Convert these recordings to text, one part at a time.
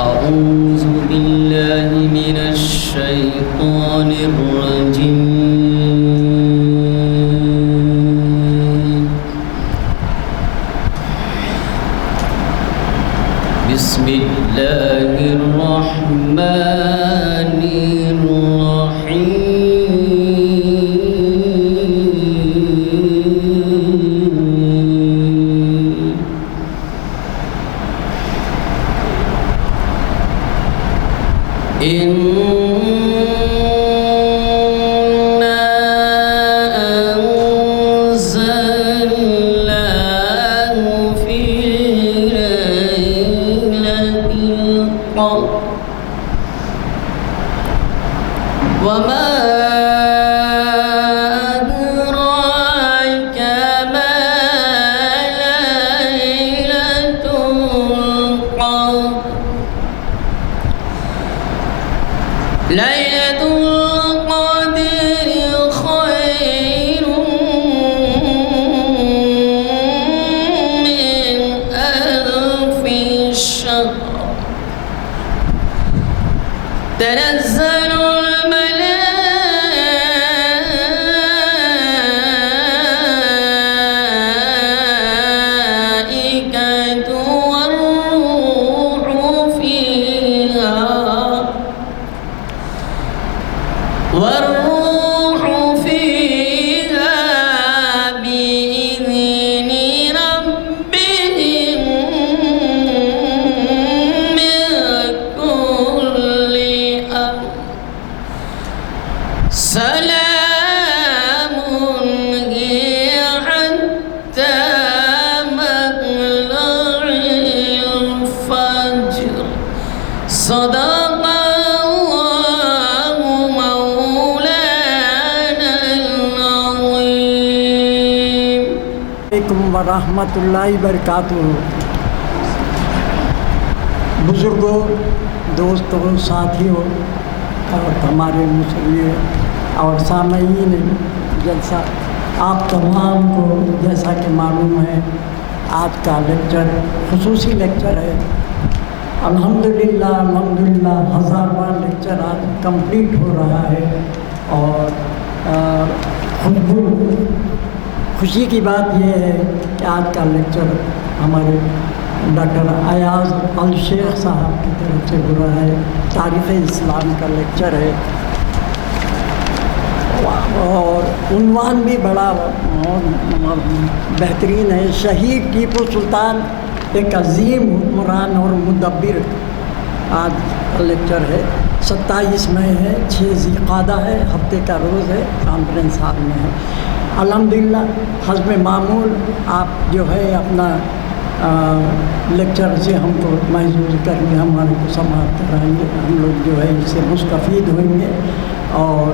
أعوذ بالله من الشيطان الرجيم. بسم الله الرحمن الرحيم. إنا أنزلناه في ليلة القدر وما أدراك ما ليلة القدر. ليلة القدر خير من ألف شهر. تنزل الملائكة والروح فيها بإذن ربهم من كل أمر. سلام هي حتى مطلع الفجر. صدق ورحمۃ اللہ وبرکاتہ. بزرگوں، دوستوں، ساتھیوں اور ہمارے مسلم اور سامعین جلسہ، آپ تمام کو جیسا کہ معلوم ہے آج کا لیکچر خصوصی لیکچر ہے. الحمدللہ 1000واں لیکچر آج کمپلیٹ ہو رہا ہے اور خوشی کی بات یہ ہے کہ آج کا لیکچر ہمارے ڈاکٹر ایاز الشیخ صاحب کی طرف سے ہو رہا ہے. تاریخ اسلام کا لیکچر ہے اور عنوان بھی بڑا بہترین ہے. شہید ٹیپو سلطان ایک عظیم حکمران اور مدبر. آج کا لیکچر ہے 27 مئی ہے، 6 ذی القعدہ ہے، ہفتے کا روز ہے، کانفرنس ہال میں ہے. الحمدللہ حسب معمول آپ جو ہے اپنا لیکچر سے ہم کو محظوظ کریں گے، ہمارے کو سماعت کرائیں گے. ہم لوگ جو ہے اس سے مستفید ہوئیں گے اور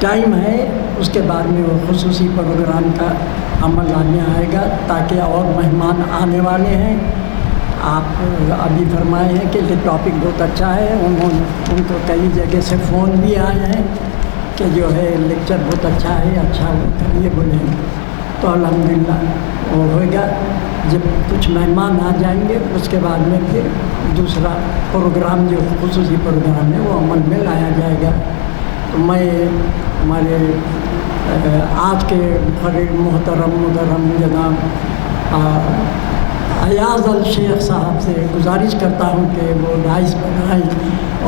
ٹائم ہے اس کے بعد میں وہ خصوصی پروگرام کا عمل آنے آئے گا تاکہ اور مہمان آنے والے ہیں. آپ ابھی فرمائے ہیں کہ یہ ٹاپک بہت اچھا ہے. ان کو کئی جگہ سے فون بھی آئے ہیں کہ جو ہے لیکچر بہت اچھا ہے، اچھا وہ کریے بولیں. تو الحمدللہ وہ ہوگا. جب کچھ مہمان آ جائیں گے اس کے بعد میں پھر دوسرا پروگرام جو خصوصی پروگرام ہے وہ عمل میں لایا جائے گا. تو میں ہمارے آج کے مقرر محترم جناب ایاز الشیخ صاحب سے گزارش کرتا ہوں کہ وہ باعث بنائیں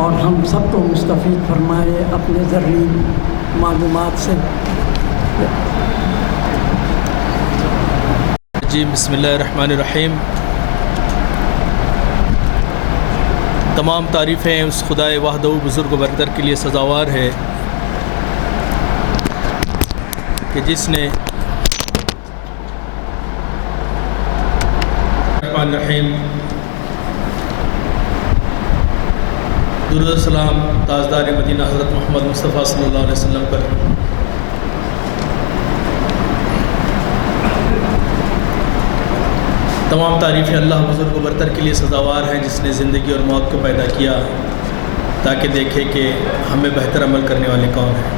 اور ہم سب کو مستفید فرمائے اپنے ذرعی معلومات سے. جی بسم اللہ الرحمن الرحیم. تمام تعریفیں اس خدائے وحدہ بزرگ و برتر کے لیے سزاوار ہے کہ جس نے الرحمن الرحیم درود و سلام تاجدار مدینہ حضرت محمد مصطفیٰ صلی اللہ علیہ وسلم پر. تمام تعریفیں اللہ بزرگ و برتر کے لیے سزاوار ہیں جس نے زندگی اور موت کو پیدا کیا تاکہ دیکھے کہ ہمیں بہتر عمل کرنے والے کون ہیں.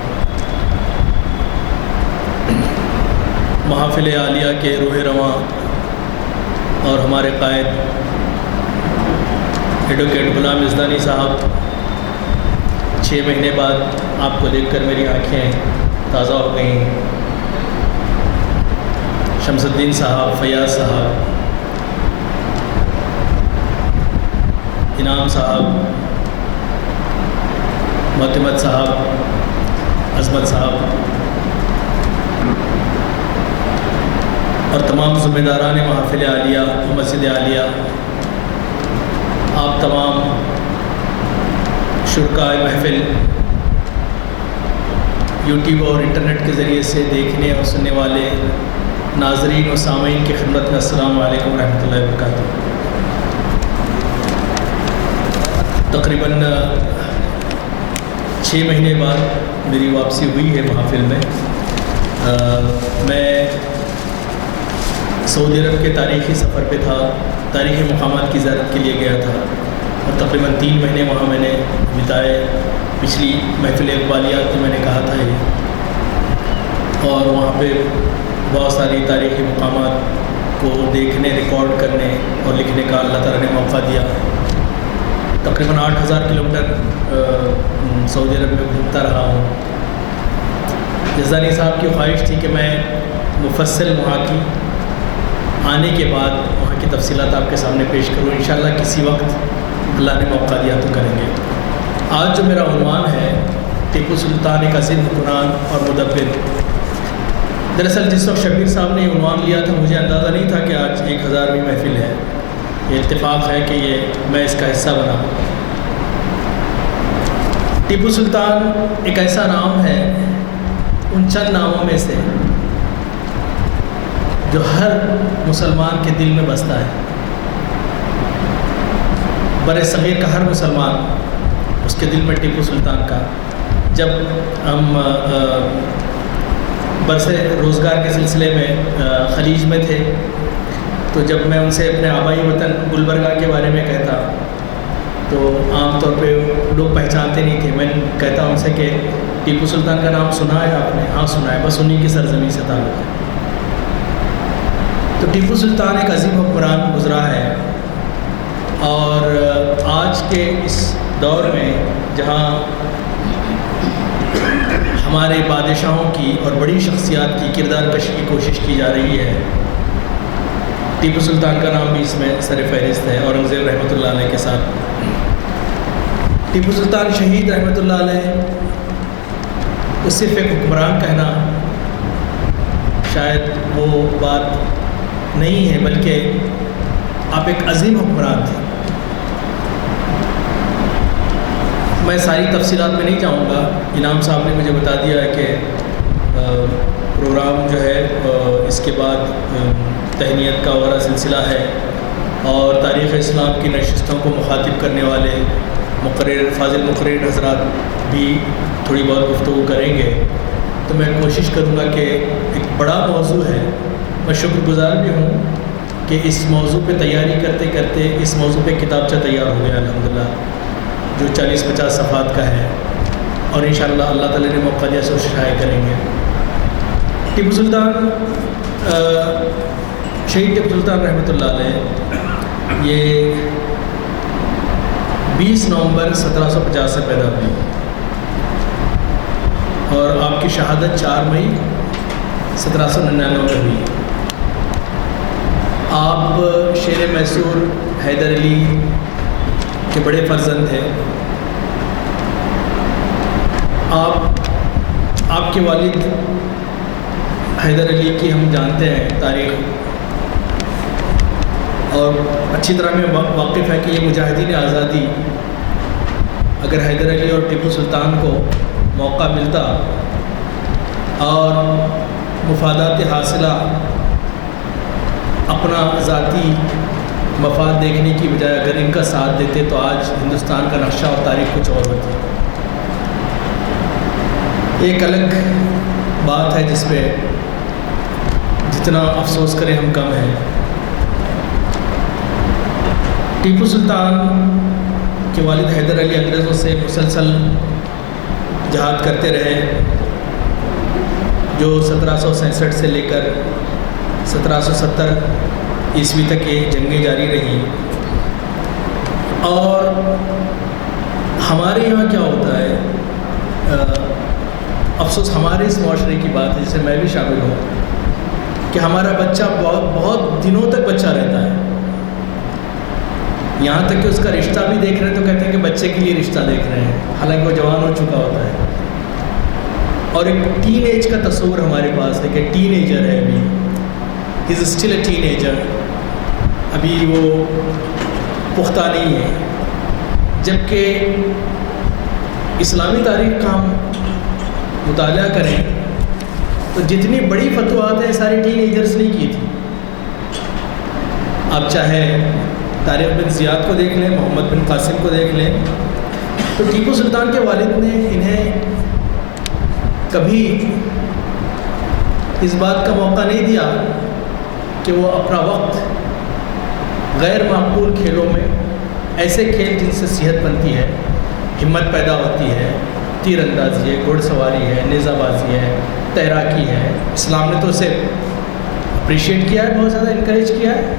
محافل عالیہ کے روح رواں اور ہمارے قائد ایڈوکیٹ غلام یزدانی صاحب، 6 مہینے بعد آپ کو دیکھ کر میری آنکھیں تازہ ہو گئیں۔ شمس الدین صاحب، فیاض صاحب، انعام صاحب، معتمد صاحب، عظمت صاحب اور تمام ذمہ داران محافل عالیہ و مسجد عالیہ، آپ تمام شرکائے محفل یوٹیوب اور انٹرنیٹ کے ذریعے سے دیکھنے اور سننے والے ناظرین و سامعین کی خدمت میں السلام علیکم ورحمۃ اللہ وبرکاتہ۔ تقریباً 6 مہینے بعد میری واپسی ہوئی ہے محافل میں۔ میں سعودی عرب کے تاریخی سفر پہ تھا، تاریخی مقامات کی زیارت کے لیے گیا تھا اور تقریباً 3 مہینے وہاں میں نے بتائے۔ پچھلی محفل اقبالیات میں نے کہا تھا یہ، اور وہاں پہ بہت ساری تاریخی مقامات کو دیکھنے، ریکارڈ کرنے اور لکھنے کا اللہ تعالیٰ نے موقع دیا۔ تقریباً 8000 کلومیٹر سعودی عرب میں گھومتا رہا ہوں۔ یزدانی صاحب کی خواہش تھی کہ میں مفصل وہاں کی آنے کے بعد وہاں کی تفصیلات آپ کے سامنے پیش کروں۔ انشاءاللہ کسی وقت اللہ نے موقع دیا تو کریں گے۔ آج جو میرا عنوان ہے ٹیپو سلطان ایک عظیم حکمران اور مدبر، دراصل جس وقت شبیر صاحب نے یہ عنوان لیا تھا مجھے اندازہ نہیں تھا کہ آج 1000ویں محفل ہے۔ یہ اتفاق ہے کہ میں اس کا حصہ بنا۔ ٹیپو سلطان ایک ایسا نام ہے ان چند ناموں میں سے جو ہر مسلمان کے دل میں بستا ہے۔ بر صغیر کا ہر مسلمان اس کے دل میں ٹیپو سلطان کا۔ جب ہم برس روزگار کے سلسلے میں خلیج میں تھے تو جب میں ان سے اپنے آبائی وطن گلبرگہ کے بارے میں کہتا تو عام طور پہ لوگ پہچانتے نہیں تھے۔ میں کہتا ان سے کہ ٹیپو سلطان کا نام سنا ہے آپ نے؟ ہاں سنا ہے، بس انہی کی سرزمین سے تعلق ہے۔ تو ٹیپو سلطان ایک عظیم حکمران گزرا ہے، اور آج کے اس دور میں جہاں ہمارے بادشاہوں کی اور بڑی شخصیات کی کردار کشی کی کوشش کی جا رہی ہے، ٹیپو سلطان کا نام بھی اس میں سر فہرست ہے، اورنگزیب رحمۃ اللہ علیہ کے ساتھ۔ ٹیپو سلطان شہید رحمۃ اللہ علیہ کو صرف ایک حکمران کہنا شاید وہ بات نہیں ہے، بلکہ آپ ایک عظیم حکمران تھے۔ میں ساری تفصیلات میں نہیں جاؤں گا، انعام صاحب نے مجھے بتا دیا ہے کہ پروگرام جو ہے اس کے بعد تہنیت کا اورا سلسلہ ہے، اور تاریخ اسلام کی نشستوں کو مخاطب کرنے والے مقرر فاضل مقرر حضرات بھی تھوڑی بہت گفتگو کریں گے۔ تو میں کوشش کروں گا کہ ایک بڑا موضوع ہے، میں شکر گزار بھی ہوں کہ اس موضوع پہ تیاری کرتے کرتے اس موضوع پہ کتابچہ تیار ہو گیا الحمدللہ، جو 40-50 صفحات کا ہے، اور انشاءاللہ اللہ تعالی نے موقع دیا سو شائع کریں گے۔ ٹیپو سلطان شہید ٹیپو سلطان رحمۃ اللہ علیہ یہ 20 نومبر 1750 سے پیدا ہوئی، اور آپ کی شہادت 4 مئی 1799 میں ہوئی۔ آپ شیر میسور حیدر علی کے بڑے فرزند تھے۔ آپ کے والد حیدر علی کی ہم جانتے ہیں تاریخ، اور اچھی طرح میں واقف ہے کہ یہ مجاہدین آزادی اگر حیدر علی اور ٹیپو سلطان کو موقع ملتا اور مفادات حاصلہ اپنا ذاتی مفاد دیکھنے کی بجائے اگر ان کا ساتھ دیتے تو آج ہندوستان کا نقشہ اور تاریخ کچھ اور ہوتی۔ ایک الگ بات ہے جس پہ جتنا افسوس کریں ہم کم ہیں۔ ٹیپو سلطان کے والد حیدر علی انگریزوں سے مسلسل جہاد کرتے رہے، جو 1767 سے لے کر 1770 عیسوی تک یہ جنگیں جاری رہیں۔ اور ہمارے یہاں کیا ہوتا ہے، افسوس ہمارے اس معاشرے کی بات ہے جسے میں بھی شامل ہوں، کہ ہمارا بچہ بہت دنوں تک بچہ رہتا ہے، یہاں تک کہ اس کا رشتہ بھی دیکھ رہے ہیں تو کہتے ہیں کہ بچے کے لیے رشتہ دیکھ رہے ہیں، حالانکہ وہ جوان ہو چکا ہوتا ہے۔ اور ایک ٹین ایج کا تصور ہمارے پاس ہے کہ ٹین ایجر ہے، ابھی ہی is still a teenager, ابھی وہ پختہ نہیں ہے، جبکہ اسلامی تاریخ کا ہم مطالعہ کریں تو جتنی بڑی فتوحات ہیں ساری ٹین ایجرز نے کی تھی۔ آپ چاہے طارق بن زیاد کو دیکھ لیں، محمد بن قاسم کو دیکھ لیں، تو ٹیپو سلطان کے والد نے انہیں کبھی اس بات کا موقع نہیں دیا کہ وہ اپنا وقت غیر معقول کھیلوں میں، ایسے کھیل جن سے صحت بنتی ہے، ہمت پیدا ہوتی ہے، تیر اندازی ہے، گھوڑ سواری ہے، نیزہ بازی ہے، تیراکی ہے، اسلام نے تو اسے اپریشیٹ کیا ہے، بہت زیادہ انکریج کیا ہے،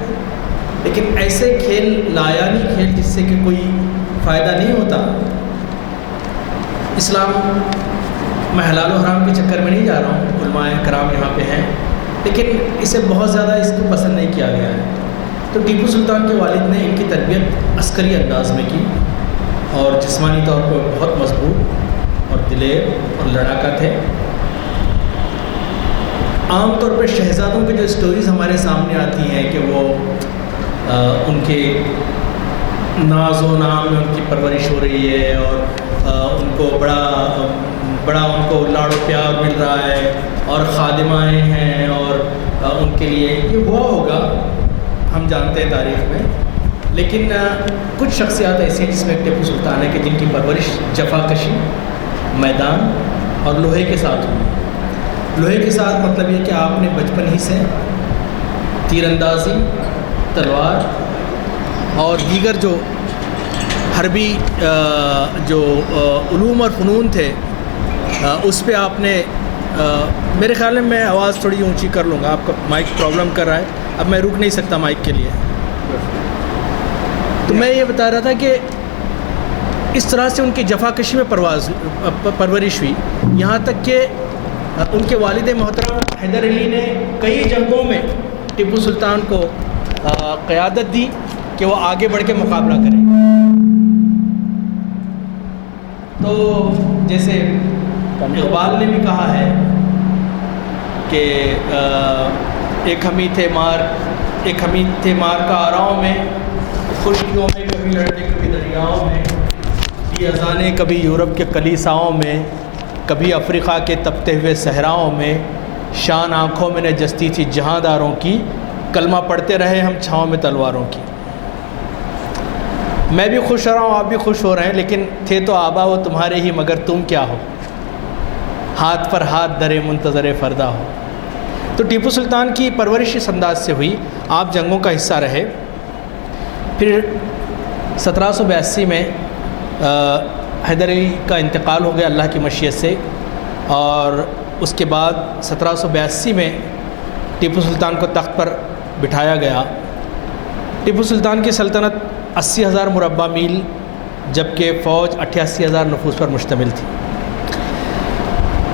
لیکن ایسے کھیل لایانی کھیل جس سے کہ کوئی فائدہ نہیں ہوتا، اسلام، میں حلال و حرام کے چکر میں نہیں جا رہا ہوں، علماء کرام یہاں پہ ہیں، لیکن اسے بہت زیادہ اس کو پسند نہیں کیا گیا ہے۔ تو ٹیپو سلطان کے والد نے ان کی تربیت عسکری انداز میں کی، اور جسمانی طور پر بہت مضبوط اور دلیر اور لڑاکا تھے۔ عام طور پہ شہزادوں کی جو سٹوریز ہمارے سامنے آتی ہیں کہ وہ ان کے ناز و نام میں ان کی پرورش ہو رہی ہے، اور ان کو بڑا ان کو لاڑ و پیار مل رہا ہے، اور خادمائیں ہیں، اور ان کے لیے یہ ہوا ہوگا، ہم جانتے ہیں تاریخ میں، لیکن کچھ شخصیات ایسی ہیں جس میں ٹیپو سلطان ہے کہ جن کی پرورش جفا کشی، میدان اور لوہے کے ساتھ ہوئی۔ لوہے کے ساتھ مطلب یہ کہ آپ نے بچپن ہی سے تیر اندازی، تلوار اور دیگر جو حربی جو علوم اور فنون تھے اس پہ آپ نے، میرے خیال میں آواز تھوڑی اونچی کر لوں گا، آپ کا مائک پرابلم کر رہا ہے، اب میں رک نہیں سکتا مائک کے لیے۔ تو میں یہ بتا رہا تھا کہ اس طرح سے ان کی جفا کشی میں پرورش ہوئی، یہاں تک کہ ان کے والد محترم حیدر علی نے کئی جنگوں میں ٹیپو سلطان کو قیادت دی کہ وہ آگے بڑھ کے مقابلہ کریں۔ تو جیسے اقبال نے بھی کہا ہے کہ ایک ہم ہی تھے مار کا آراؤں میں، خشکیوں میں کبھی لڑتے کبھی دریاؤں میں، دی اذانیں کبھی یورپ کے کلیساؤں میں، کبھی افریقہ کے تپتے ہوئے صحراؤں میں، شان آنکھوں میں نے جستی تھی جہاں داروں کی، کلمہ پڑھتے رہے ہم چھاؤں میں تلواروں کی۔ میں بھی خوش ہو رہا ہوں، آپ بھی خوش ہو رہے ہیں، لیکن تھے تو آبا وہ تمہارے ہی، مگر تم کیا ہو، ہاتھ پر ہاتھ درے منتظر فردا ہو۔ تو ٹیپو سلطان کی پرورش اس انداز سے ہوئی، آپ جنگوں کا حصہ رہے۔ پھر 1782 میں حیدر علی کا انتقال ہو گیا اللہ کی مشیت سے، اور اس کے بعد 1782 میں ٹیپو سلطان کو تخت پر بٹھایا گیا۔ ٹیپو سلطان کی سلطنت 80,000 مربع میل جبکہ فوج 88,000 نفوس پر مشتمل تھی۔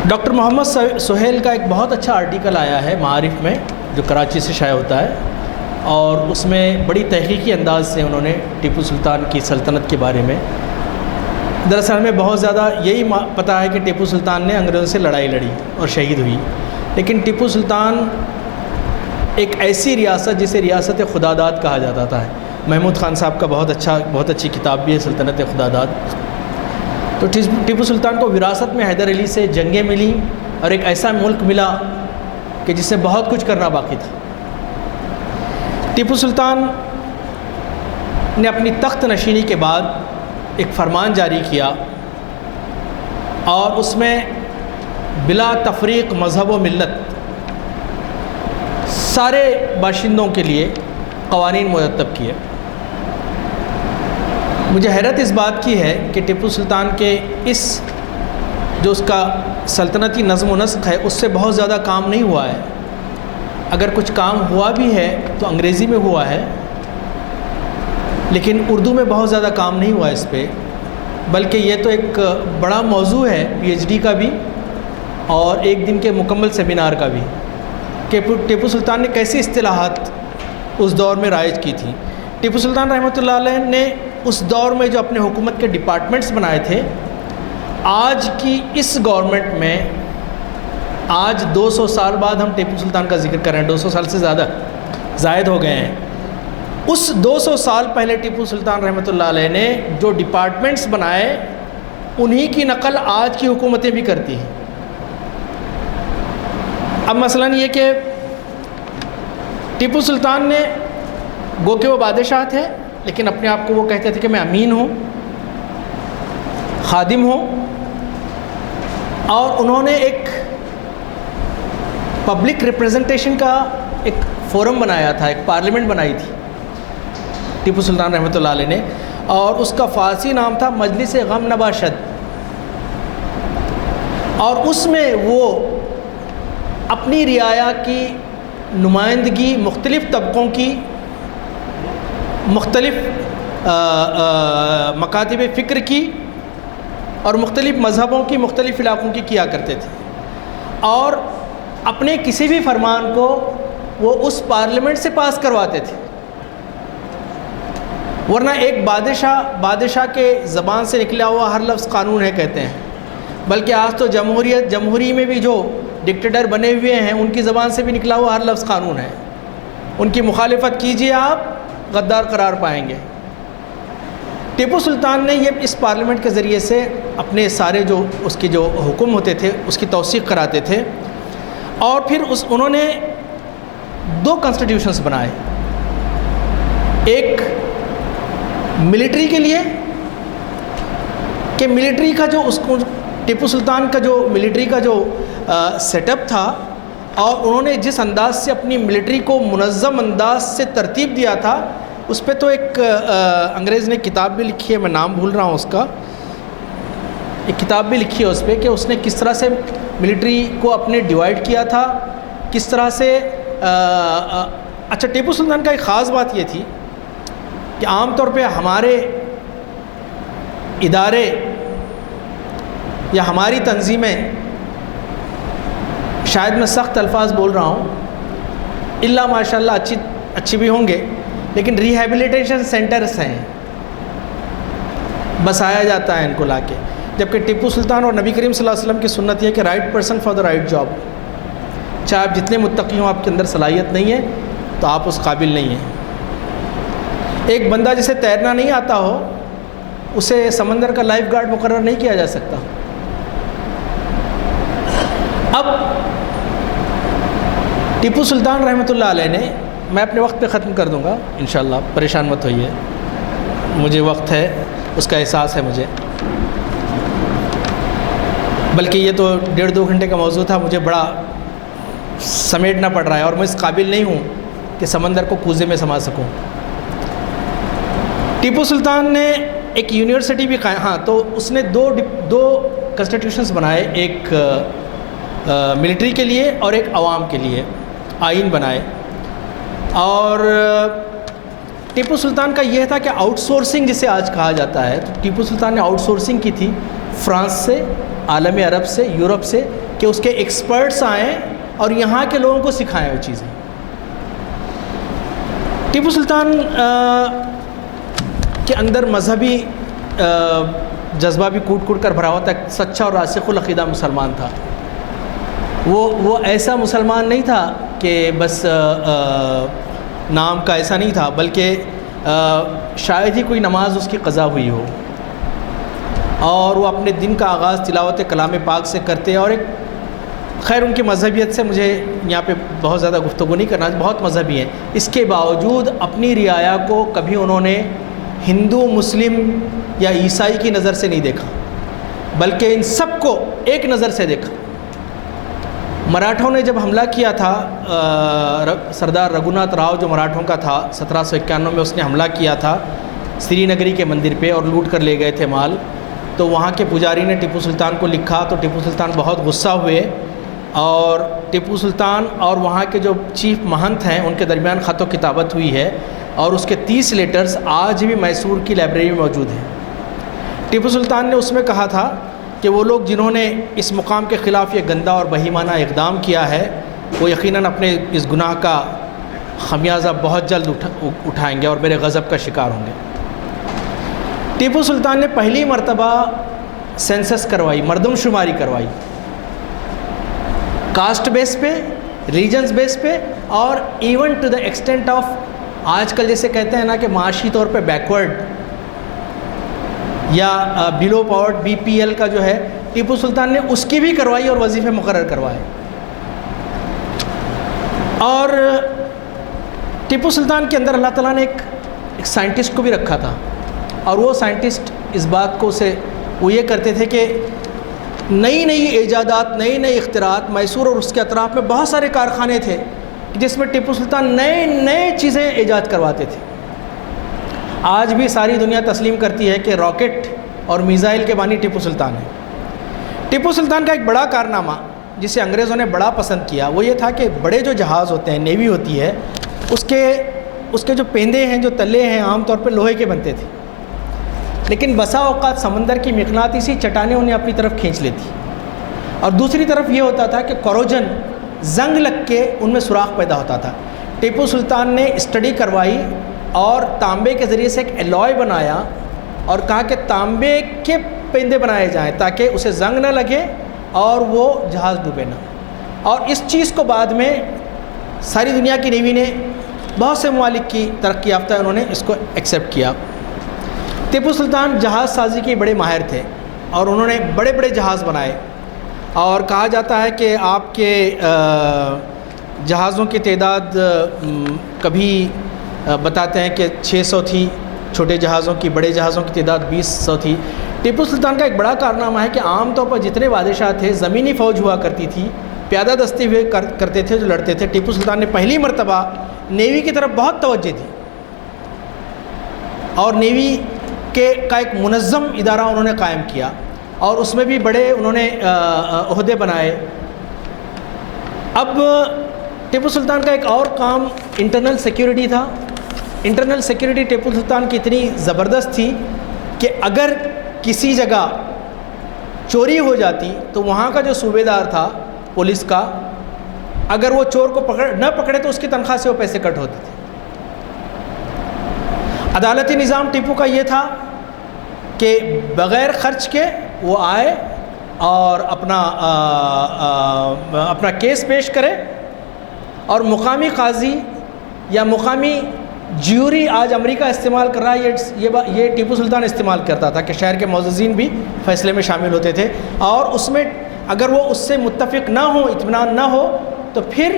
ڈاکٹر محمد سہیل کا ایک بہت اچھا آرٹیکل آیا ہے معارف میں جو کراچی سے شائع ہوتا ہے، اور اس میں بڑی تحقیقی انداز سے انہوں نے ٹیپو سلطان کی سلطنت کے بارے میں، دراصل میں بہت زیادہ یہی پتہ ہے کہ ٹیپو سلطان نے انگریزوں سے لڑائی لڑی اور شہید ہوئی، لیکن ٹیپو سلطان ایک ایسی ریاست جسے ریاست خداداد کہا جاتا تھا، محمود خان صاحب کا بہت اچھی کتاب بھی ہے سلطنت خداداد۔ تو ٹیپو سلطان کو وراثت میں حیدر علی سے جنگیں ملی، اور ایک ایسا ملک ملا کہ جس سے بہت کچھ کرنا باقی تھا۔ ٹیپو سلطان نے اپنی تخت نشینی کے بعد ایک فرمان جاری کیا، اور اس میں بلا تفریق مذہب و ملت سارے باشندوں کے لیے قوانین مرتب کیے۔ مجھے حیرت اس بات کی ہے کہ ٹیپو سلطان کے اس جو اس کا سلطنتی نظم و نسق ہے اس سے بہت زیادہ کام نہیں ہوا ہے، اگر کچھ کام ہوا بھی ہے تو انگریزی میں ہوا ہے، لیکن اردو میں بہت زیادہ کام نہیں ہوا اس پہ، بلکہ یہ تو ایک بڑا موضوع ہے PhD کا بھی اور ایک دن کے مکمل سیمینار کا بھی، کہ ٹیپو سلطان نے کیسی اصطلاحات اس دور میں رائج کی تھی۔ ٹیپو سلطان رحمۃ اللہ علیہ نے اس دور میں جو اپنے حکومت کے ڈپارٹمنٹس بنائے تھے، آج کی اس گورنمنٹ میں آج 200 سال بعد ہم ٹیپو سلطان کا ذکر کر رہے ہیں، 200 سال سے زیادہ زائد ہو گئے ہیں۔ اس 200 سال پہلے ٹیپو سلطان رحمۃ اللہ علیہ نے جو ڈپارٹمنٹس بنائے، انہی کی نقل آج کی حکومتیں بھی کرتی ہیں۔ اب مثلاً یہ کہ ٹیپو سلطان نے، گو کہ وہ بادشاہ تھے لیکن اپنے آپ کو وہ کہتے تھے کہ میں امین ہوں، خادم ہوں، اور انہوں نے ایک پبلک ریپریزنٹیشن کا ایک فورم بنایا تھا، ایک پارلیمنٹ بنائی تھی ٹیپو سلطان رحمۃ اللہ علیہ نے، اور اس کا فارسی نام تھا مجلس غم نباشد، اور اس میں وہ اپنی رعایا کی نمائندگی مختلف طبقوں کی، مختلف مکاتب فکر کی اور مختلف مذہبوں کی، مختلف علاقوں کی کیا کرتے تھے، اور اپنے کسی بھی فرمان کو وہ اس پارلیمنٹ سے پاس کرواتے تھے، ورنہ ایک بادشاہ کے زبان سے نکلا ہوا ہر لفظ قانون ہے کہتے ہیں، بلکہ آج تو جمہوری میں بھی جو ڈکٹیٹر بنے ہوئے ہیں ان کی زبان سے بھی نکلا ہوا ہر لفظ قانون ہے، ان کی مخالفت کیجیے آپ غدار قرار پائیں گے۔ ٹیپو سلطان نے یہ اس پارلیمنٹ کے ذریعے سے اپنے سارے جو اس کے جو حکم ہوتے تھے اس کی توثیق کراتے تھے، اور پھر انہوں نے 2 کانسٹیٹیوشنز بنائے، ایک ملٹری کے لیے کہ ملٹری کا جو اس کو ٹیپو سلطان کا جو ملٹری کا جو سیٹ اپ تھا، اور انہوں نے جس انداز سے اپنی ملٹری کو منظم انداز سے ترتیب دیا تھا، اس پہ تو ایک انگریز نے کتاب بھی لکھی ہے، میں نام بھول رہا ہوں اس کا، ایک کتاب بھی لکھی ہے اس پہ کہ اس نے کس طرح سے ملٹری کو اپنے ڈیوائیڈ کیا تھا، کس طرح سے اچھا ٹیپو سلطان کا ایک خاص بات یہ تھی کہ عام طور پہ ہمارے ادارے یا ہماری تنظیمیں، شاید میں سخت الفاظ بول رہا ہوں، الا ماشاء اللہ اچھی بھی ہوں گے، لیکن ریہیبلیٹیشن سینٹرز ہیں، بسایا جاتا ہے ان کو لا کے، جبکہ ٹیپو سلطان اور نبی کریم صلی اللہ علیہ وسلم کی سنت یہ ہے کہ right person for the right job, چاہے آپ جتنے متقی ہوں آپ کے اندر صلاحیت نہیں ہے تو آپ اس قابل نہیں ہیں۔ ایک بندہ جسے تیرنا نہیں آتا ہو اسے سمندر کا لائف گارڈ مقرر نہیں کیا جا سکتا۔ اب ٹیپو سلطان رحمۃ اللہ علیہ نے، میں اپنے وقت پہ ختم کر دوں گا انشاءاللہ، پریشان مت ہوئیے، مجھے وقت ہے، اس کا احساس ہے مجھے، بلکہ یہ تو 1.5-2 گھنٹے کا موضوع تھا، مجھے بڑا سمیٹنا پڑ رہا ہے اور میں اس قابل نہیں ہوں کہ سمندر کو کوزے میں سما سکوں۔ ٹیپو سلطان نے ایک یونیورسٹی بھی ہاں تو اس نے دو کنسٹیٹیوشنز بنائے، ایک ملٹری کے لیے اور ایک عوام کے لیے، آئین بنائے، اور ٹیپو سلطان کا یہ تھا کہ آؤٹ سورسنگ جسے آج کہا جاتا ہے، تو ٹیپو سلطان نے آؤٹ سورسنگ کی تھی فرانس سے، عالم عرب سے، یورپ سے، کہ اس کے ایکسپرٹس آئیں اور یہاں کے لوگوں کو سکھائیں وہ چیزیں۔ ٹیپو سلطان کے اندر مذہبی جذبہ بھی کوٹ کوٹ کر بھرا ہوا تھا، سچا اور راسخ العقیدہ مسلمان تھا، وہ ایسا مسلمان نہیں تھا کہ بس نام کا ایسا نہیں تھا، بلکہ شاید ہی کوئی نماز اس کی قضا ہوئی ہو، اور وہ اپنے دن کا آغاز تلاوت کلام پاک سے کرتے، اور ایک خیر ان کی مذہبیت سے مجھے یہاں پہ بہت زیادہ گفتگو نہیں کرنا، بہت مذہبی ہیں، اس کے باوجود اپنی رعایا کو کبھی انہوں نے ہندو، مسلم یا عیسائی کی نظر سے نہیں دیکھا، بلکہ ان سب کو ایک نظر سے دیکھا۔ مراٹھوں نے جب حملہ کیا تھا، سردار رگھوناتھ راؤ جو مراٹھوں کا تھا، 1791 میں اس نے حملہ کیا تھا سری نگری کے مندر پہ اور لوٹ کر لے گئے تھے مال، تو وہاں کے پجاری نے ٹیپو سلطان کو لکھا، تو ٹیپو سلطان بہت غصہ ہوئے، اور ٹیپو سلطان اور وہاں کے جو چیف مہنت ہیں ان کے درمیان خط و کتابت ہوئی ہے، اور اس کے 30 لیٹرز آج بھی میسور کی لائبریری میں موجود ہیں۔ ٹیپو سلطان نے اس میں کہا تھا کہ وہ لوگ جنہوں نے اس مقام کے خلاف یہ گندا اور بہیمانہ اقدام کیا ہے وہ یقیناً اپنے اس گناہ کا خمیازہ بہت جلد اٹھائیں گے اور میرے غضب کا شکار ہوں گے۔ ٹیپو سلطان نے پہلی مرتبہ سینسس کروائی، مردم شماری کروائی، کاسٹ بیس پہ، ریجنز بیس پہ، اور even to the extent of آج کل جیسے کہتے ہیں نا کہ معاشی طور پہ بیکورڈ یا بلو پاورڈ BPL کا جو ہے، ٹیپو سلطان نے اس کی بھی کروائی اور وظیفے مقرر کروائے۔ اور ٹیپو سلطان کے اندر اللہ تعالیٰ نے ایک سائنٹسٹ کو بھی رکھا تھا، اور وہ سائنٹسٹ اس بات کو وہ یہ کرتے تھے کہ نئی نئی ایجادات، نئی نئی اختراعات، میسور اور اس کے اطراف میں بہت سارے کارخانے تھے جس میں ٹیپو سلطان نئے چیزیں ایجاد کرواتے تھے۔ آج بھی ساری دنیا تسلیم کرتی ہے کہ راکٹ اور میزائل کے بانی ٹیپو سلطان ہیں۔ ٹیپو سلطان کا ایک بڑا کارنامہ جسے انگریزوں نے بڑا پسند کیا وہ یہ تھا کہ بڑے جو جہاز ہوتے ہیں، نیوی ہوتی ہے، اس کے جو پیندے ہیں، جو تلے ہیں، عام طور پہ لوہے کے بنتے تھے، لیکن بسا اوقات سمندر کی مقناطیسی چٹانیں انہیں اپنی طرف کھینچ لیتی، اور دوسری طرف یہ ہوتا تھا کہ کوروجن، زنگ لگ کے ان میں سوراخ پیدا ہوتا تھا۔ ٹیپو سلطان نے اسٹڈی کروائی اور تانبے کے ذریعے سے ایک الوائے بنایا اور کہا کہ تانبے کے پیندے بنائے جائیں تاکہ اسے زنگ نہ لگے اور وہ جہاز ڈوبے نہ۔ اور اس چیز کو بعد میں ساری دنیا کی نیوی نے، بہت سے ممالک کی ترقی یافتہ انہوں نے اس کو ایکسیپٹ کیا۔ ٹیپو سلطان جہاز سازی کے بڑے ماہر تھے اور انہوں نے بڑے بڑے جہاز بنائے، اور کہا جاتا ہے کہ آپ کے جہازوں کی تعداد کبھی بتاتے ہیں کہ 600 تھی چھوٹے جہازوں کی، بڑے جہازوں کی تعداد 200 تھی۔ ٹیپو سلطان کا ایک بڑا کارنامہ ہے کہ عام طور پر جتنے بادشاہ تھے زمینی فوج ہوا کرتی تھی، پیادہ دستے ہوئے کرتے تھے جو لڑتے تھے۔ ٹیپو سلطان نے پہلی مرتبہ نیوی کی طرف بہت توجہ دی اور نیوی کا ایک منظم ادارہ انہوں نے قائم کیا، اور اس میں بھی بڑے انہوں نے عہدے بنائے۔ اب ٹیپو سلطان کا ایک اور کام انٹرنل سیکیورٹی تھا۔ انٹرنل سیکیورٹی ٹیپو سلطان کی اتنی زبردست تھی کہ اگر کسی جگہ چوری ہو جاتی تو وہاں کا جو صوبے دار تھا پولیس کا، اگر وہ چور کو نہ پکڑے تو اس کی تنخواہ سے وہ پیسے کٹ ہوتے تھے۔ عدالتی نظام ٹیپو کا یہ تھا کہ بغیر خرچ کے وہ آئے اور اپنا کیس پیش کرے، اور مقامی قاضی یا مقامی جیوری آج امریکہ استعمال کر رہا ہے، یہ ٹیپو سلطان استعمال کرتا تھا کہ شہر کے معززین بھی فیصلے میں شامل ہوتے تھے، اور اس میں اگر وہ اس سے متفق نہ ہو، اطمینان نہ ہو، تو پھر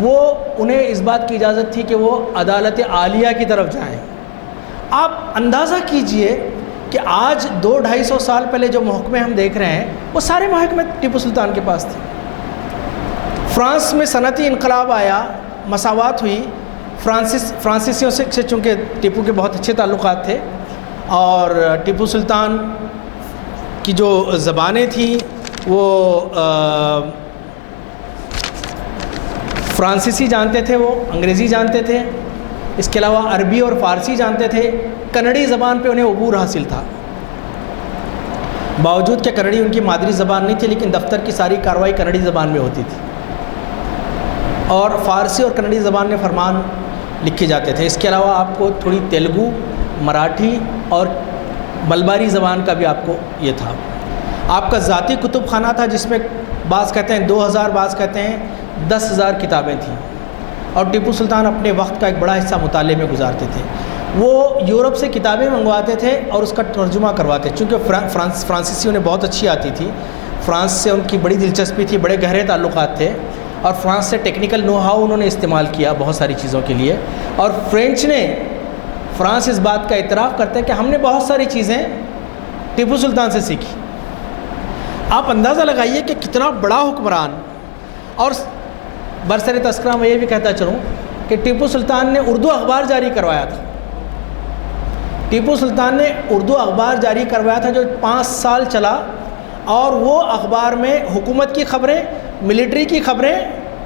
وہ انہیں اس بات کی اجازت تھی کہ وہ عدالت عالیہ کی طرف جائیں۔ آپ اندازہ کیجئے کہ آج 200-250 سال پہلے جو محکمے ہم دیکھ رہے ہیں وہ سارے محکمے ٹیپو سلطان کے پاس تھے۔ فرانس میں صنعتی انقلاب آیا، مساوات ہوئی، فرانسیسیوں سے چونکہ ٹیپو کے بہت اچھے تعلقات تھے، اور ٹیپو سلطان کی جو زبانیں تھیں وہ فرانسیسی جانتے تھے، وہ انگریزی جانتے تھے، اس کے علاوہ عربی اور فارسی جانتے تھے، کنڑی زبان پہ انہیں عبور حاصل تھا، باوجود کہ کنڑی ان کی مادری زبان نہیں تھی، لیکن دفتر کی ساری کارروائی کنڑی زبان میں ہوتی تھی، اور فارسی اور کنڑی زبان میں فرمان لکھے جاتے تھے۔ اس کے علاوہ آپ کو تھوڑی تیلگو، مراٹھی اور ملباری زبان کا بھی آپ کو یہ تھا۔ آپ کا ذاتی کتب خانہ تھا جس میں بعض کہتے ہیں 2000، بعض کہتے ہیں 10,000 کتابیں تھیں، اور ٹیپو سلطان اپنے وقت کا ایک بڑا حصہ مطالعے میں گزارتے تھے۔ وہ یورپ سے کتابیں منگواتے تھے اور اس کا ترجمہ کرواتے، چونکہ فرانسیسی انہیں بہت اچھی آتی تھی، فرانس سے ان کی بڑی دلچسپی تھی، بڑے گہرے تعلقات تھے، اور فرانس سے ٹیکنیکل نو ہاؤ انہوں نے استعمال کیا بہت ساری چیزوں کے لیے۔ اور فرانس اس بات کا اعتراف کرتے ہیں کہ ہم نے بہت ساری چیزیں ٹیپو سلطان سے سیکھی۔ آپ اندازہ لگائیے کہ کتنا بڑا حکمران، اور برسر تذکرہ میں یہ بھی کہتا چلوں کہ ٹیپو سلطان نے اردو اخبار جاری کروایا تھا۔ ٹیپو سلطان نے اردو اخبار جاری کروایا تھا جو 5 سال چلا، اور وہ اخبار میں حکومت کی خبریں، ملٹری کی خبریں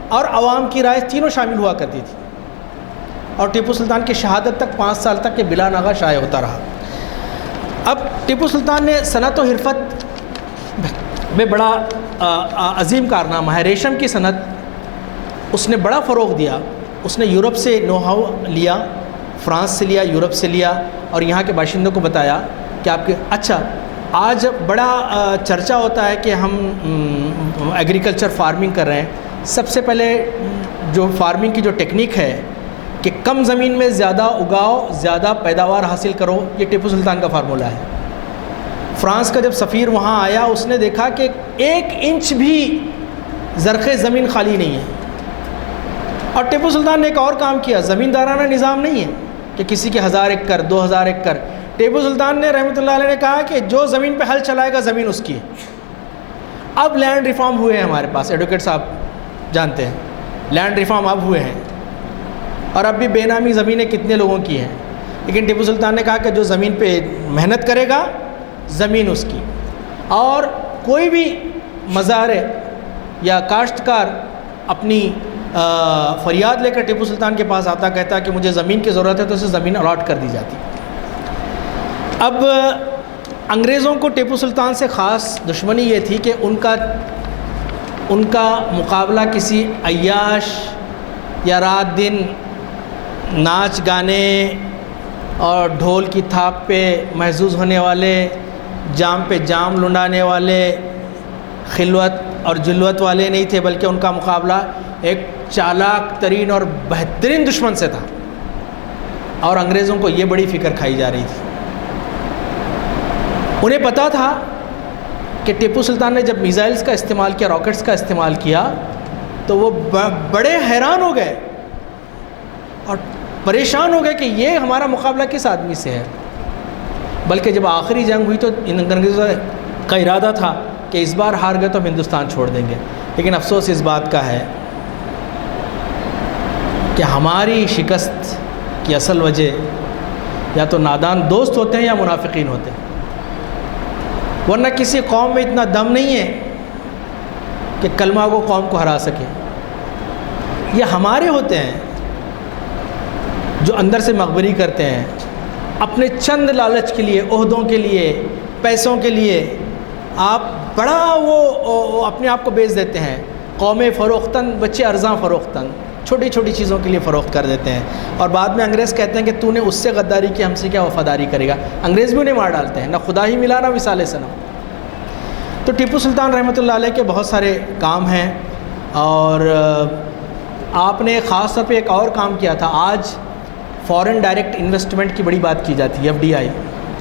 اور عوام کی رائے تینوں شامل ہوا کرتی تھی۔ اور ٹیپو سلطان کی شہادت تک 5 سال تک یہ بلا ناغہ شائع ہوتا رہا۔ اب ٹیپو سلطان نے صنعت و حرفت میں بڑا عظیم کارنامہ ہے۔ ریشم کی صنعت اس نے بڑا فروغ دیا۔ اس نے یورپ سے نو ہاؤ لیا، فرانس سے لیا، یورپ سے لیا، اور یہاں کے باشندوں کو بتایا کہ آپ کے اچھا آج بڑا چرچا ہوتا ہے کہ ہم ایگریکلچر فارمنگ کر رہے ہیں۔ سب سے پہلے جو فارمنگ کی جو ٹیکنیک ہے کہ کم زمین میں زیادہ اگاؤ، زیادہ پیداوار حاصل کرو، یہ ٹیپو سلطان کا فارمولہ ہے۔ فرانس کا جب سفیر وہاں آیا، اس نے دیکھا کہ 1 انچ بھی زرخِ زمین خالی نہیں ہے، اور ٹیپو سلطان نے ایک اور کام کیا۔ زمیندارانہ نظام نہیں ہے کہ کسی کے 1000 ایکڑ 2000 ایکڑ۔ ٹیپو سلطان نے رحمۃ اللہ علیہ نے کہا کہ جو زمین پہ ہل چلائے گا زمین اس کی ہے۔ اب لینڈ ریفارم ہوئے ہیں ہمارے پاس، ایڈوکیٹ صاحب جانتے ہیں، لینڈ ریفارم اب ہوئے ہیں، اور اب بھی بے نامی زمینیں کتنے لوگوں کی ہیں، لیکن ٹیپو سلطان نے کہا کہ جو زمین پہ محنت کرے گا زمین اس کی۔ اور کوئی بھی مزارع یا کاشتکار اپنی فریاد لے کر ٹیپو سلطان کے پاس آتا، کہتا کہ مجھے زمین کی ضرورت ہے، تو اسے زمین الاٹ کر دی جاتی۔ اب انگریزوں کو ٹیپو سلطان سے خاص دشمنی یہ تھی کہ ان کا مقابلہ کسی عیاش یا رات دن ناچ گانے اور ڈھول کی تھاپ پہ محظوظ ہونے والے، جام پہ جام لنڈانے والے، خلوت اور جلوت والے نہیں تھے، بلکہ ان کا مقابلہ ایک چالاک ترین اور بہترین دشمن سے تھا، اور انگریزوں کو یہ بڑی فکر کھائی جا رہی تھی۔ انہیں پتہ تھا کہ ٹیپو سلطان نے جب میزائلز کا استعمال کیا، راکٹس کا استعمال کیا، تو وہ بڑے حیران ہو گئے اور پریشان ہو گئے کہ یہ ہمارا مقابلہ کس آدمی سے ہے۔ بلکہ جب آخری جنگ ہوئی تو ان انگریزوں کا ارادہ تھا کہ اس بار ہار گئے تو ہم ہندوستان چھوڑ دیں گے، لیکن افسوس اس بات کا ہے کہ ہماری شکست کی اصل وجہ یا تو نادان دوست ہوتے ہیں یا منافقین ہوتے ہیں، ورنہ کسی قوم میں اتنا دم نہیں ہے کہ کلمہ کو قوم کو ہرا سکے۔ یہ ہمارے ہوتے ہیں جو اندر سے مغبری کرتے ہیں، اپنے چند لالچ کے لیے، عہدوں کے لیے، پیسوں کے لیے آپ بڑا وہ اپنے آپ کو بیچ دیتے ہیں۔ قومیں فروختاً، بچے ارزاں فروختاً چھوٹی چھوٹی چیزوں کے لیے فروخت کر دیتے ہیں، اور بعد میں انگریز کہتے ہیں کہ تو نے اس سے غداری کی، ہم سے کیا وفاداری کرے گا۔ انگریز بھی انہیں مار ڈالتے ہیں، نہ خدا ہی ملا نہ وصال صنم۔ تو ٹیپو سلطان رحمۃ اللہ علیہ کے بہت سارے کام ہیں، اور آپ نے خاص طور پہ ایک اور کام کیا تھا۔ آج فورن ڈائریکٹ انویسٹمنٹ کی بڑی بات کی جاتی ہے، FDI،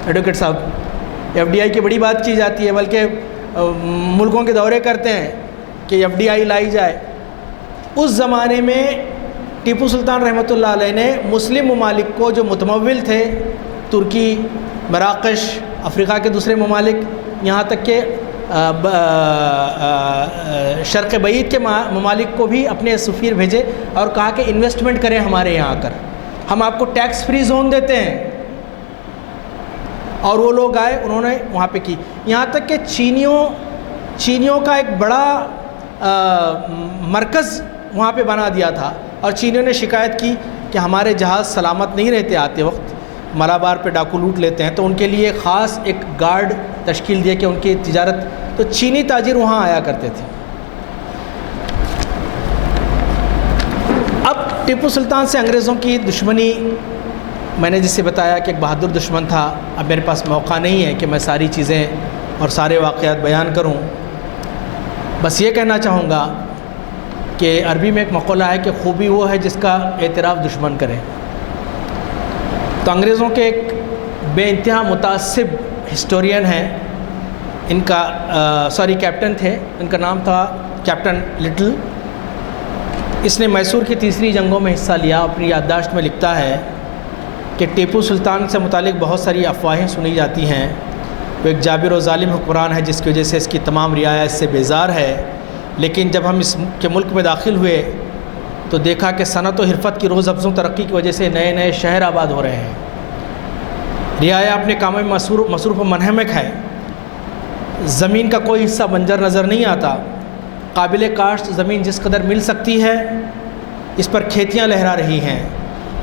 ایڈوکیٹ صاحب FDI کی بڑی بات کی جاتی ہے، بلکہ ملکوں کے دورے کرتے ہیں کہ FDI لائی جائے۔ اس زمانے میں ٹیپو سلطان رحمۃ اللہ علیہ نے مسلم ممالک کو جو متمول تھے، ترکی، مراکش، افریقہ کے دوسرے ممالک، یہاں تک کہ شرق بعید کے ممالک کو بھی اپنے سفیر بھیجے اور کہا کہ انویسٹمنٹ کریں ہمارے یہاں آ کر، ہم آپ کو ٹیکس فری زون دیتے ہیں۔ اور وہ لوگ آئے، انہوں نے وہاں پہ کی، یہاں تک کہ چینیوں کا ایک بڑا مرکز وہاں پہ بنا دیا تھا، اور چینیوں نے شکایت کی کہ ہمارے جہاز سلامت نہیں رہتے، آتے وقت ملابار پہ ڈاکو لوٹ لیتے ہیں، تو ان کے لیے خاص ایک گارڈ تشکیل دیا کہ ان کی تجارت، تو چینی تاجر وہاں آیا کرتے تھے۔ اب ٹیپو سلطان سے انگریزوں کی دشمنی، میں نے جس سے بتایا کہ ایک بہادر دشمن تھا۔ اب میرے پاس موقع نہیں ہے کہ میں ساری چیزیں اور سارے واقعات بیان کروں، بس یہ کہنا چاہوں گا کہ عربی میں ایک مقولہ ہے کہ خوبی وہ ہے جس کا اعتراف دشمن کرے۔ تو انگریزوں کے ایک بے انتہا متعصب ہسٹورین ہیں، ان کا کیپٹن تھے، ان کا نام تھا کیپٹن لٹل۔ اس نے میسور کی تیسری جنگوں میں حصہ لیا۔ اپنی یادداشت میں لکھتا ہے کہ ٹیپو سلطان سے متعلق بہت ساری افواہیں سنی جاتی ہیں، وہ ایک جابر و ظالم حکمران ہے جس کی وجہ سے اس کی تمام رعایا اس سے بیزار ہے، لیکن جب ہم اس کے ملک میں داخل ہوئے تو دیکھا کہ صنعت و حرفت کی روز افزوں ترقی کی وجہ سے نئے نئے شہر آباد ہو رہے ہیں، رعایا اپنے کاموں میں مصروف و منہمک ہے، زمین کا کوئی حصہ بنجر نظر نہیں آتا، قابل کاشت زمین جس قدر مل سکتی ہے اس پر کھیتیاں لہرا رہی ہیں،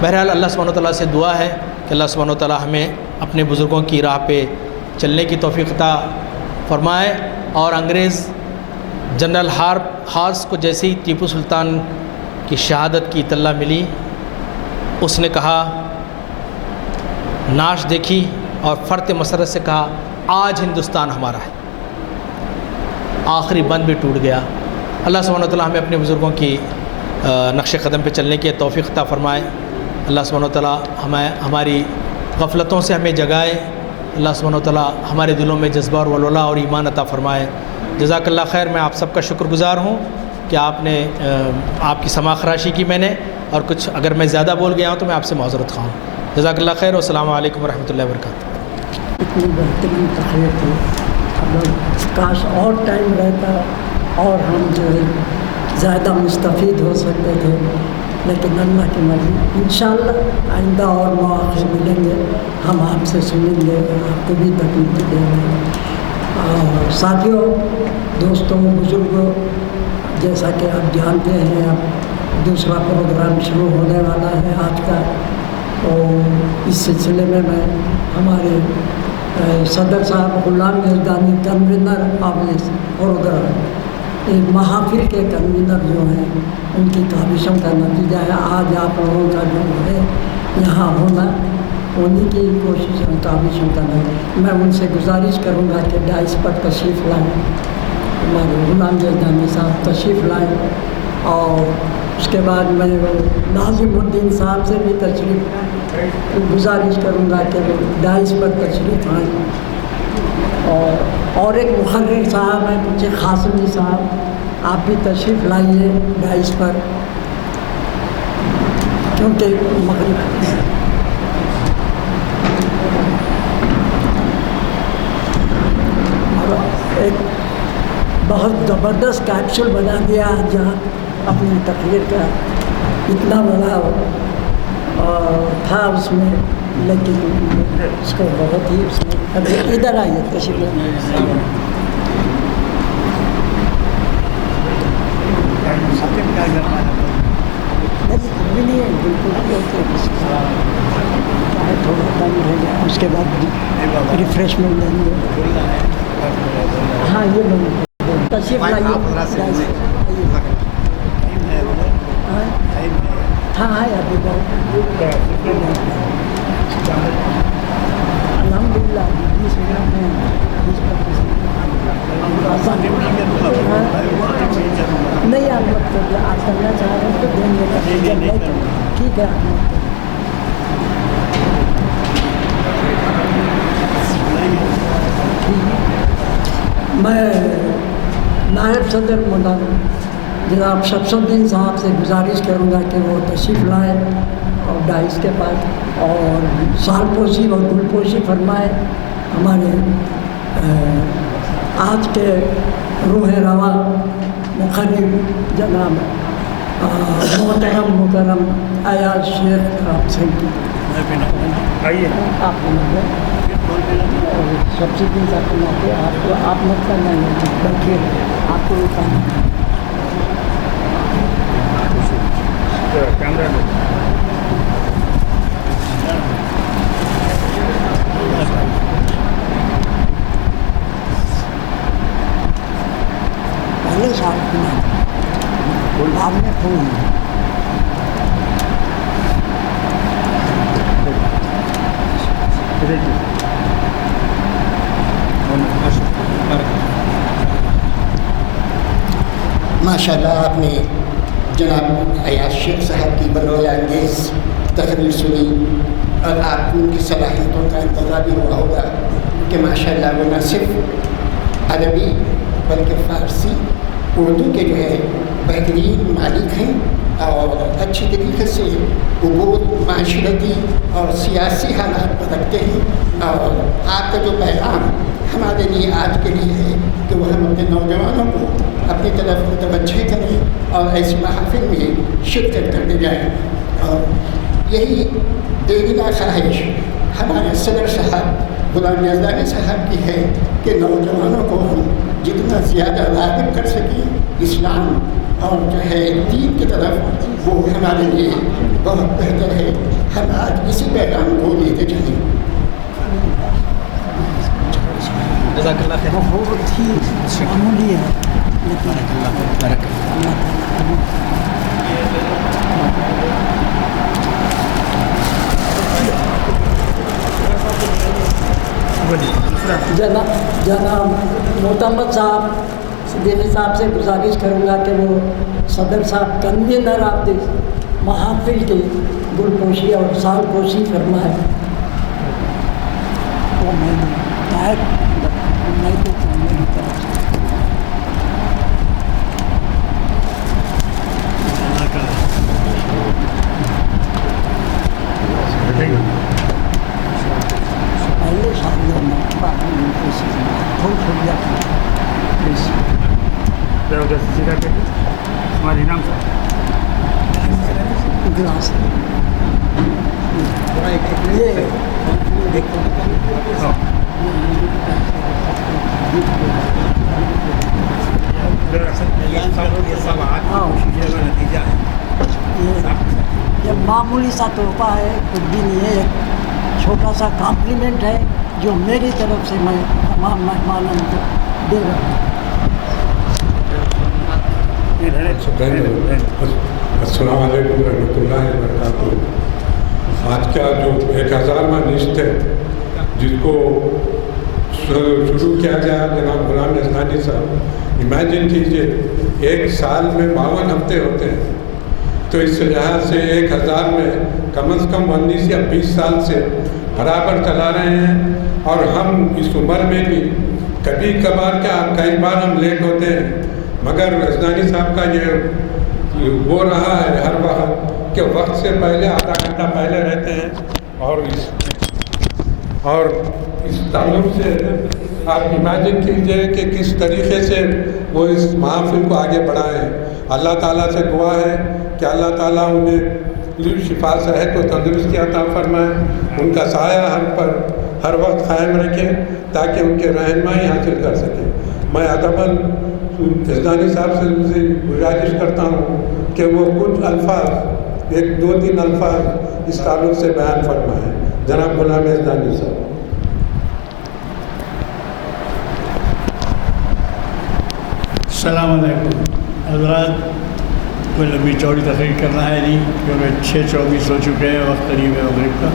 بہرحال اللہ سبحانہ و تعالیٰ سے دعا ہے کہ اللہ سبحانہ و تعالیٰ ہمیں اپنے بزرگوں کی راہ پہ چلنے کی توفیق عطا فرمائے. اور انگریز جنرل ہارس کو جیسے ہی ٹیپو سلطان کی شہادت کی اطلاع ملی، اس نے کہا، نعش دیکھی اور فرط مسرت سے کہا آج ہندوستان ہمارا ہے. آخری بند بھی ٹوٹ گیا. اللہ سبحانہ و تعالیٰ ہمیں اپنے بزرگوں کی نقش قدم پہ چلنے کی توفیق عطا فرمائے. اللہ سبحانہ و تعالیٰ ہماری غفلتوں سے ہمیں جگائے. اللہ سبحانہ و تعالیٰ ہمارے دلوں میں جذبہ اور ولولہ اور ایمان عطا فرمائے. جزاک اللہ خیر. میں آپ سب کا شکر گزار ہوں کہ آپ کی سماع خراشی کی میں نے، اور کچھ اگر میں زیادہ بول گیا ہوں تو میں آپ سے معذرت خواہوں. جزاک اللہ خیر. والسلام علیکم ورحمۃ اللہ وبرکاتہ. اتنی بہترین تقریر تھی. اب کاش اور ٹائم رہتا اور ہم جو ہے زیادہ مستفید ہو سکتے تھے، لیکن اللہ کی مرضی. انشاءاللہ آئندہ اور مواقع ملیں گے، ہم آپ سے سنیں گے، آپ کو بھی تکلیف دیں گے. اور ساتھیوں، دوستوں، بزرگوں، جیسا کہ آپ جانتے ہیں اب دوسرا پروگرام شروع ہونے والا ہے آج کا. اور اس سلسلے میں ہمارے صدر صاحب Ghulam Yazdani convener of this program, محافل کے کنوینر جو ہیں، ان کی کاوشوں کا نتیجہ ہے آج آپ لوگوں کا جو ہے یہاں ہونا. انہیں کی کوششوں کاوشوں کا نتیجہ. میں ان سے گزارش کروں گا کہ ڈائس پر تشریف لائیں، ہمارے غلام یزدانی صاحب تشریف لائیں. اور اس کے بعد میں ناظم الدین صاحب سے بھی تشریف گزارش کروں گا کہ وہ ڈائس پر تشریف آئیں. اور ایک محرر صاحب ہیں مجھے قاسمی صاحب، آپ بھی تشریف لائیے ڈائس پر، کیونکہ مغرب ایک بہت زبردست کیپسول بنا دیا جہاں اپنی تقریر کا اتنا بڑا تھا اس میں، لیکن اس کو بہت ہی اس میں ادھر آئیے تشریف تھوڑا کم رہ گیا، اس کے بعد ریفریشمنٹ لیں گے. ہاں یہ لوگ تشریف لائیے. ہاں ابھی بہت الحمد للہ 20 منٹ میں 20% نہیں. آپ مطلب آپ کرنا چاہ رہے ہیں تو دیں گے، ٹھیک ہے. میں نائب صدر مولانا جناب شمس الدین صاحب سے گزارش کروں گا کہ وہ تشریف لائیں اور ڈائس کے پاس اور سال پوشی اور گل پوشی فرمائے. ہمارے آج کے روح رواں مقرر جناب محترم ایاز شیخ آپ سے آپ سب سے دن ساتھ آپ مت کرنا بیٹھیے، آپ کو پہلے سال بعد میں فون ماشاء اللہ. آپ نے جناب ایاز شیخ صاحب کی برویا انگیز تقریر سنی اور آپ کو ان کی صلاحیتوں کا اندازہ بھی ہوا ہوگا کہ ماشاء اللہ وہ نہ صرف عربی بلکہ فارسی اردو کے جو ہے بہترین مالک ہیں اور اچھی طریقے سے عبور معاشرتی اور سیاسی حالات پر رکھتے ہیں. اور آپ کا جو پیغام ہمارے لیے آج کے لیے ہے کہ وہ ہم اپنے نوجوانوں کو اپنی طرف متوجہ کریں اور ایسی محافل میں شرکت کرتے جائیں. اور یہی دیرینہ خواہش ہمارے صدر صاحب غلام یزدانی صاحب کی ہے کہ نوجوانوں کو ہم جتنا زیادہ راغب کر سکیں اسلام اور جو ہے دین کی طرف، وہ ہمارے لیے بہت بہتر ہے ہم آج اسی پیغام کو لیتے چلیں. جزاک اللہ خیر. بہت ہی معمولی ہے جناب معتمد صاحب صدیقی صاحب سے گزارش کروں گا کہ وہ صدر صاحب کنوینر آپ محافل کی گل پوشی اور سال پوشی فرمائے. یہ معمولی سا تحفہ ہے، کچھ بھی نہیں ہے، ایک چھوٹا سا کمپلیمنٹ ہے جو میری طرف سے میں تمام مہمانوں کو دے رہا ہوں. السلام علیکم ورحمۃ اللہ وبرکاتہ. آج کا جو 1000واں نشست ہے جس کو شروع کیا گیا جناب غلام عثمانی صاحب، امیجن کیجئے 1 سال میں 52 ہفتے ہوتے ہیں، تو اس لحاظ سے 1000 میں کم از کم 19 یا 20 سال سے برابر چلا رہے ہیں. اور ہم اس عمر میں بھی کبھی کبھار کئی بار ہم لیٹ ہوتے ہیں، مگر عثمانی صاحب کا یہ وہ رہا ہے ہر وقت کہ وقت سے پہلے آدھا گھنٹہ پہلے رہتے ہیں. اور اس تعلق سے آپ امیجن کیجئے کہ کس طریقے سے وہ اس محافل کو آگے بڑھائیں. اللہ تعالیٰ سے دعا ہے کہ اللہ تعالیٰ انہیں شفا صحت و تندرستی عطا فرمائے، ان کا سایہ ہر وقت قائم رکھے تاکہ ان کے رہنمائی حاصل کر سکیں. میں ادباً عثمانی صاحب سے گزارش کرتا ہوں کہ وہ کچھ الفاظ 1-2-3 الفاظ اس تعلق سے بیان فرمائیں. جناب غلام عثمانی صاحب. السلام علیکم حضرات. کوئی لمبی چوڑی تقریر کرنا ہے نہیں کیونکہ 6:24 ہو چکے ہیں، وقت قریب ہے مغرب کا.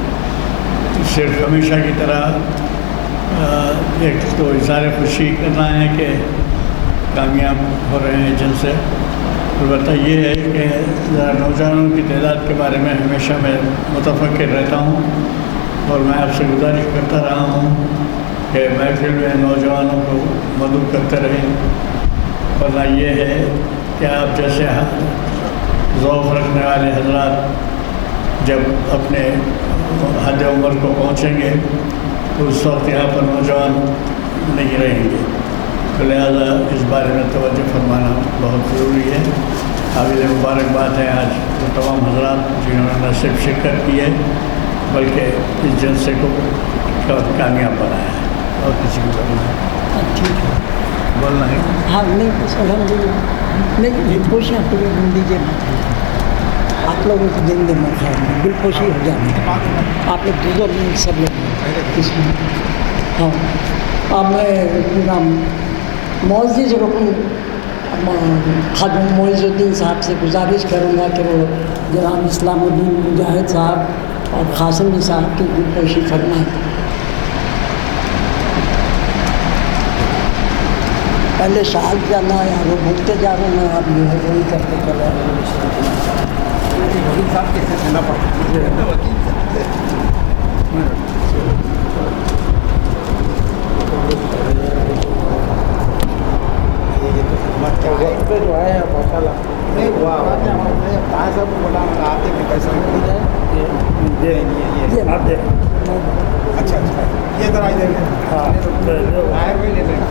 صرف ہمیشہ کی طرح ایک تو اظہار خوشی کرنا ہے کہ کامیاب ہو رہے ہیں جلسے. البتہ یہ ہے کہ ذرا نوجوانوں کی تعداد کے بارے میں ہمیشہ میں متفکر رہتا ہوں اور میں آپ سے گزارش کرتا رہا ہوں کہ محفل میں نوجوانوں کو مدعو کرتے رہیں. ورنہ یہ ہے کہ آپ جیسے ذوق رکھنے والے حضرات جب اپنے حد عمر کو پہنچیں گے تو اس وقت یہاں پر نوجوان نہیں رہیں گے. تو لہٰذا اس بارے میں توجہ فرمانا بہت ضروری ہے. قابل مبارکباد ہے آج وہ تمام حضرات جنہوں نے نہ صرف شرکت کی ہے بلکہ اس جلسے کو کامیاب بنایا ہے. اور کسی کو ٹھیک ہے بولنا ہے؟ ہاں نہیں الحمد للہ نہیں پوشی آپ لوگ بول دیجیے. آپ لوگوں کو دیں گے میں خیال میں گل پوشی ہو جاتی ہے. آپ لوگ دوسرے سب لوگ اس میں. ہاں اب میں پورا معزز رکن خادم معز الدین صاحب سے گزارش کروں گا کہ وہ جناب اسلام الدین مجاہد صاحب اور قاسمی صاحب کی گل پوشی فرمائیں. پہلے شال جانا ہے وہ بھگتے جا رہے ہیں، آپ جو ہے وہی کرتے چلے وقت پہ جو ہے ماشاء اللہ نہیں ہوا کہاں سے بولا آتے کہ پیسہ مل جائے یہ آپ دیں. اچھا اچھا یہ ذرا دیں گے. ہاں آئے ہوئے لے لیں.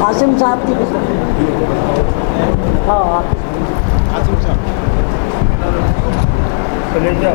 قاسم صاحب کی ہاں قاسم صاحب چلے جاؤ.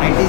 96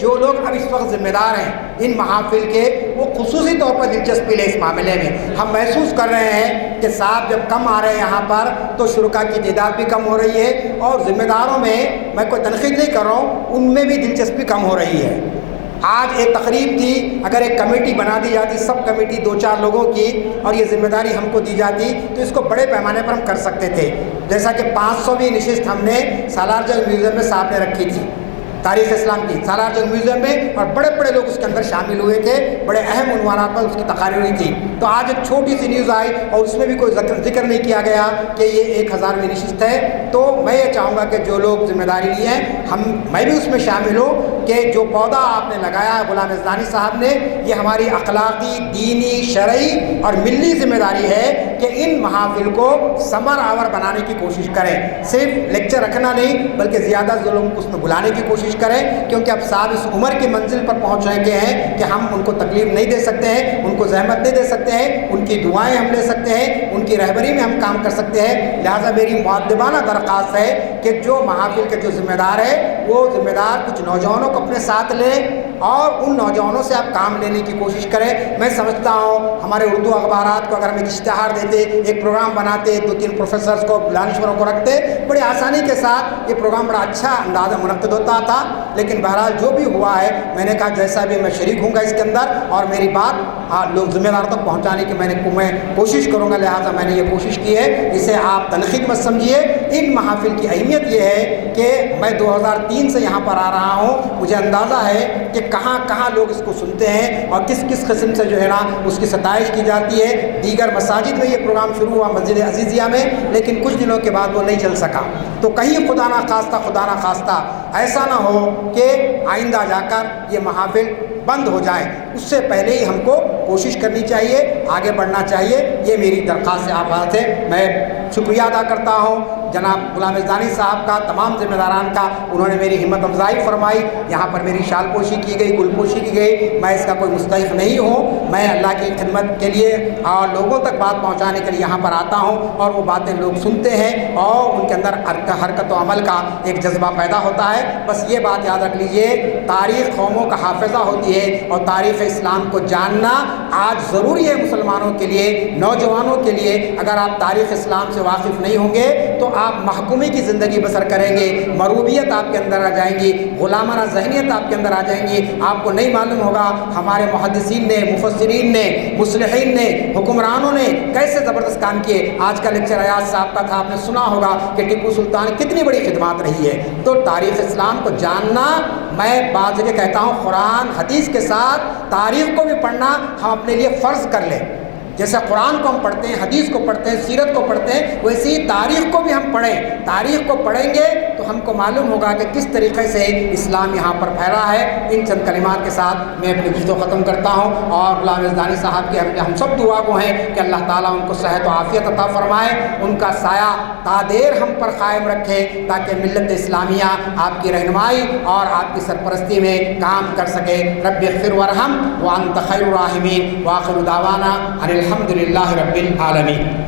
جو لوگ اب اس وقت ذمہ دار ہیں ان محافل کے، وہ خصوصی طور پر دلچسپی لیں اس معاملے میں۔ ہم محسوس کر رہے ہیں کہ صاحب جب کم آ رہے ہیں یہاں پر تو شرکاء کی تعداد بھی کم ہو رہی ہے، اور ذمہ داروں میں کوئی تنقید نہیں کر رہا ہوں، ان میں بھی دلچسپی کم ہو رہی ہے۔ آج ایک تقریب تھی، اگر ایک کمیٹی بنا دی جاتی، سب کمیٹی 2-4 لوگوں کی، اور یہ ذمہ داری ہم کو دی جاتی تو اس کو بڑے پیمانے پر ہم کر سکتے تھے۔ جیسا کہ 500ویں نشست ہم نے سالار جنگ میوزیم میں صاحب نے رکھی تھی، تاریخ اسلام کی سالار جنگ میوزیم میں، اور بڑے بڑے لوگ اس کے اندر شامل ہوئے تھے، بڑے اہم عنوانات پر اس کی تقاریر ہوئی تھی۔ تو آج ایک چھوٹی سی نیوز آئی اور اس میں بھی کوئی ذکر نہیں کیا گیا کہ یہ 1000ویں نشست ہے۔ تو میں یہ چاہوں گا کہ جو لوگ ذمہ داری لیے ہیں، میں بھی اس میں شامل ہوں کہ جو پودا آپ نے لگایا ہے غلام یزدانی صاحب نے، یہ ہماری اخلاقی، دینی، شرعی اور ملی ذمہ داری ہے کہ ان محافل کو ثمر آور بنانے کی کوشش کریں۔ صرف لیکچر رکھنا نہیں بلکہ زیادہ لوگوں کو اس میں بلانے کی کوشش کریں، کیونکہ اب صاحب اس عمر کی منزل پر پہنچ چکے ہیں کہ ہم ان کو تکلیف نہیں دے سکتے ہیں، ان کو زحمت نہیں دے سکتے ہیں، ان کی دعائیں ہم لے سکتے ہیں، ان کی رہبری میں ہم کام کر سکتے ہیں۔ لہٰذا میری مؤدبانہ درخواست ہے کہ جو محافل کے جو ذمہ دار ہے وہ ذمہ دار کچھ نوجوانوں کو اپنے ساتھ لیں اور ان نوجوانوں سے آپ کام لینے کی کوشش کریں۔ میں سمجھتا ہوں ہمارے اردو اخبارات کو اگر ہم ایک اشتہار دیتے، ایک پروگرام بناتے، 2-3 پروفیسرز کو، دانشوروں کو رکھتے، بڑی آسانی کے ساتھ یہ پروگرام بڑا اچھا انداز منعقد ہوتا تھا۔ لیکن بہرحال جو بھی ہوا ہے، میں نے کہا جیسا بھی میں شریک ہوں گا اس کے اندر، اور میری بات لوگ ذمہ دار تک پہنچانے کی میں کوشش کروں گا، لہٰذا میں نے یہ کوشش کی ہے۔ اسے آپ تنقید مت سمجھیے۔ ان محافل کی اہمیت یہ ہے کہ میں 2003 سے یہاں پر آ رہا ہوں، مجھے اندازہ ہے کہ کہاں کہاں لوگ اس کو سنتے ہیں اور کس کس قسم سے جو ہے نا اس کی ستائش کی جاتی ہے۔ دیگر مساجد میں یہ پروگرام شروع ہوا، مسجد عزیزیہ میں، لیکن کچھ دنوں کے بعد وہ نہیں چل سکا۔ تو کہیں خدا نہ خواستہ ایسا نہ ہو کہ آئندہ جا کر یہ محافل بند ہو جائیں، اس سے پہلے ہی ہم کو کوشش کرنی چاہیے، آگے بڑھنا چاہیے۔ یہ میری درخواست ہے آپ سے۔ میں شکریہ ادا کرتا ہوں جناب غلام یزدانی صاحب کا، تمام ذمہ داران کا، انہوں نے میری ہمت افزائی فرمائی، یہاں پر میری شال پوشی کی گئی، گل پوشی کی گئی۔ میں اس کا کوئی مستحق نہیں ہوں، میں اللہ کی خدمت کے لیے اور لوگوں تک بات پہنچانے کے لیے یہاں پر آتا ہوں، اور وہ باتیں لوگ سنتے ہیں اور ان کے اندر حرکت و عمل کا ایک جذبہ پیدا ہوتا ہے۔ بس یہ بات یاد رکھ لیجئے، تاریخ قوموں کا حافظہ ہوتی ہے، اور تاریخ اسلام کو جاننا آج ضروری ہے مسلمانوں کے لیے، نوجوانوں کے لیے۔ اگر آپ تاریخ اسلام سے واقف نہیں ہوں گے تو آپ محکومی کی زندگی بسر کریں گے، مروبیت آپ کے اندر آ جائیں گی، غلامانہ ذہنیت آپ کے اندر آ جائیں گی۔ آپ کو نہیں معلوم ہوگا ہمارے محدثین نے، مفسرین نے، مصلحین نے، حکمرانوں نے کیسے زبردست کام کیے۔ آج کا لیکچر ایاز صاحب کا تھا، آپ نے سنا ہوگا کہ ٹیپو سلطان کتنی بڑی خدمات رہی ہے۔ تو تاریخ اسلام کو جاننا، میں بعض جگہ کہتا ہوں قرآن حدیث کے ساتھ تاریخ کو بھی پڑھنا ہم اپنے لیے فرض کر لیں۔ جیسے قرآن کو ہم پڑھتے ہیں، حدیث کو پڑھتے ہیں، سیرت کو پڑھتے ہیں، ویسے ہی تاریخ کو بھی ہم پڑھیں۔ تاریخ کو پڑھیں گے تو ہم کو معلوم ہوگا کہ کس طریقے سے اسلام یہاں پر پھیلا ہے۔ ان چند کلمات کے ساتھ میں اپنی گفتگو ختم کرتا ہوں، اور غلام یزدانی صاحب کے ہم سب دعا گو ہیں کہ اللہ تعالیٰ ان کو صحت و عافیت عطا فرمائے، ان کا سایہ تا دیر ہم پر قائم رکھے، تاکہ ملت اسلامیہ آپ کی رہنمائی اور آپ کی سرپرستی میں کام کر سکے۔ رب اغفر وارحم وانت خیر الراحمین، وآخر دعوانا ان الحمد للہ رب العالمین۔